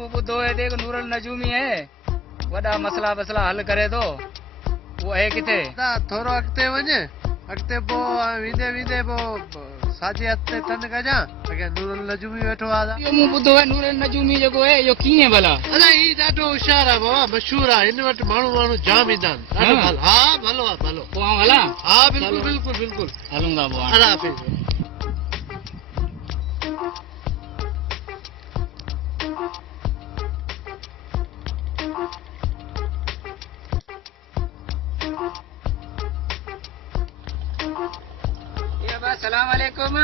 मूं ॿुधो है देख नूरुल नजूमी है वॾा मसला बसला हल करे थो वो है किथे थोरो अॻिते वञ अॻिते पोइ वेंदे वेंदे पोइ साॼे हथ ते टन कजां अॻियां नूरुल नजूमी वेठो आहे इहो मूं ॿुधो है नूरुल नजूमी जेको है इहो कीअं भला अलाए ही ॾाढो होशियार आहे बाबा मशहूर आहे हिन वटि माण्हू जाम ईंदा आहिनि हा भलो आहे भलो पोइ आउं हलां हा बिल्कुलु बिल्कुलु बिल्कुलु हलूं था पोइ अला हाफ़िज़ अस्सलाम वालेकुम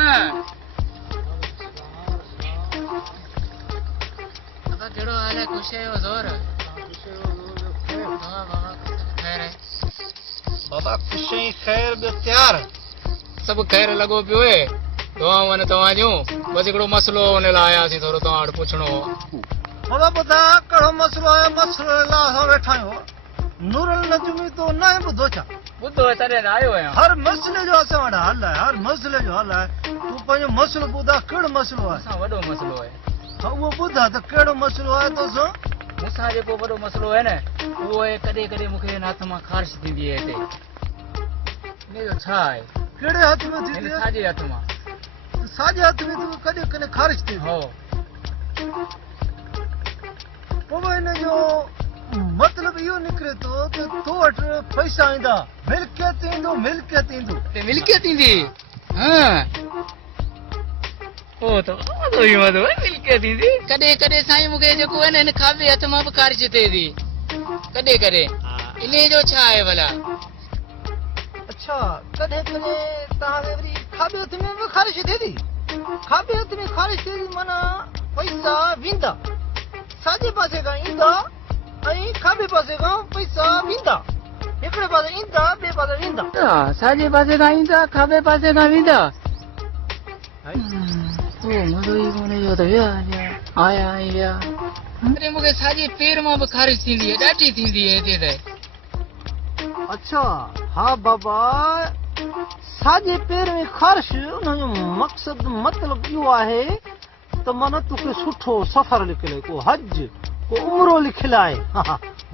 बाबा केड़ो हाल है खुश है ज़ोर बाबा खैर है बाबा ख़ुशी ख़ैर ॿियो तयार सब खैर लगो पियो है दुआऊं आहिनि तव्हां जूं बस हिकिड़ो मसलो हुन लाइ आयासीं थोरो तव्हां वटि पुछणो हो बाबा ॿुधा कहिड़ो मसलो आहे मसले लाइ असां वेठा आहियूं नूरुल नजूमी तो न आहे ॿुधो छा ॿुधो है तॾहिं न आयो आहियां हर मसले जो असां वटि हल आहे हर मसले जो हल आहे तूं पंहिंजो मसलो ॿुधा कहिड़ो मसलो आहे असां वॾो मसलो है हा उहो ॿुधा त कहिड़ो मसलो आहे तोसां मूंसां जेको वॾो मसलो है न उहो आहे कॾहिं कॾहिं मूंखे हिन हथ मां ख़ारिश थींदी आहे हिते इन जो छा आहे कहिड़े हथ में हिन थींदी साॼे हथ मां आहे साॼे हथ में तूं कॾहिं कॾहिं ख़ारिश थी हो पोइ हिन जो मतिलबु इहो निकिरे थो त तो वटि पैसा ईंदा मिल्कियत ईंदो मिल्कियत ईंदी हाँ ओ तो ही मत मिल्कियत ईंदी कॾहिं कॾहिं साईं मूंखे जेको आहे न हिन खाॿे हथ मां बि ख़ारिश थिए थी कॾहिं कॾहिं इन जो छा आहे भला अच्छा कॾहिं कॾहिं तव्हांखे वरी खाॿे हथ में बि ख़ारिश थिए थी खाॿे हथ में ख़ारिश थिए थी माना पैसा वेंदा साॼे पासे खां ईंदा ऐं खाॿे पासे खां पैसा वेंदा हिकिड़े पासे ईंदा ॿिए पासे वेंदा साॼे पासे खां ईंदा खाॿे पासे खां वेंदा मज़ो ई कोन्हे जो त विया आया ऐं विया अरे मूंखे साॼे पेर मां बि ख़ारिश थींदी आहे ॾाढी थींदी आहे हिते त अच्छा हा बाबा साॼे पेर में ख़ारिश उनजो मक़सदु मतिलबु इहो आहे त माना तोखे सुठो सफ़र लिखियलु आहे को हज को उमिरो लिखियलु आहे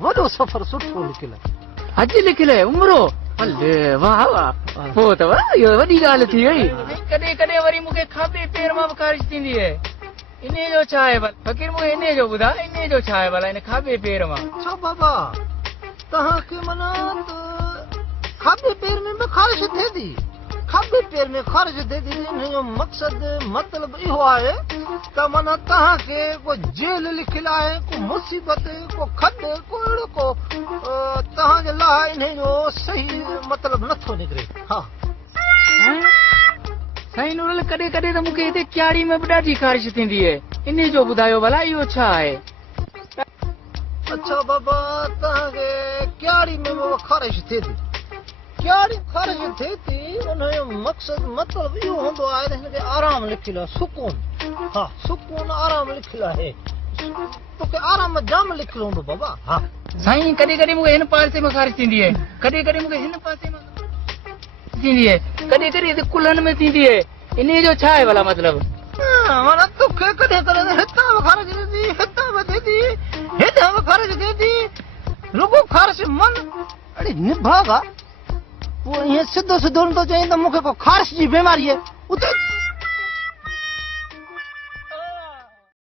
वॾो सफ़र सुठो लिखियलु आहे हज लिखियलु आहे उमिरो हले वाह वाह पोइ त इहो वॾी ॻाल्हि थी वई कॾहिं कॾहिं वरी मूंखे खाॿे पेर मां बि ख़ारिश थींदी आहे इन जो छा आहे भला फ़कीर मूंखे इन जो ॿुधा इन जो छा आहे भला इन खाॿे पेर मां छा बाबा तव्हांखे माना खाॿे पेर में बि ख़ारिश थिए थी खाॿे पेर में ख़ारिश थिए थी इन जो मक़सदु मतिलबु इहो आहे त माना तव्हांखे को जेल लिखियलु आहे को मुसीबत को खॾ को अहिड़ो को तव्हांजे लाइ इन जो सही मतिलबु नथो निकिरे हा साईं नूरुल कॾहिं कॾहिं त मूंखे हिते क्यारी में बि ॾाढी ख़ारिश थींदी आहे इन जो ॿुधायो भला इहो छा आहे अच्छा बाबा तव्हांखे क्यारी में ख़ारिश थिए थी क्यारी ख़ारिश थिए थी उनजो मक़सदु मतिलबु इहो हूंदो आहे त हिनखे आराम लिखियलु आहे सुकून हा सुकून आराम लिखियलु आहे तोखे आराम जाम लिखियलु हूंदो बाबा हा साईं कॾहिं कॾहिं मूंखे हिन पासे में ख़ारिश थींदी आहे कॾहिं कॾहिं मूंखे हिन पासे में थींदी आहे कॾहिं कॾहिं हिते कुल्हनि में थींदी आहे इन जो छा आहे भला मतिलबु माना तोखे कॾहिं कॾहिं हितां बि ख़ारिश थिए थी हितां बि थिए थी हेॾां बि ख़ारिश थिए थी रुॻो ख़ारिश मन अड़े निभाग आहे पोइ ईअं सिधो सिधो नथो चई त मूंखे को ख़ारिश जी बीमारी आहे उते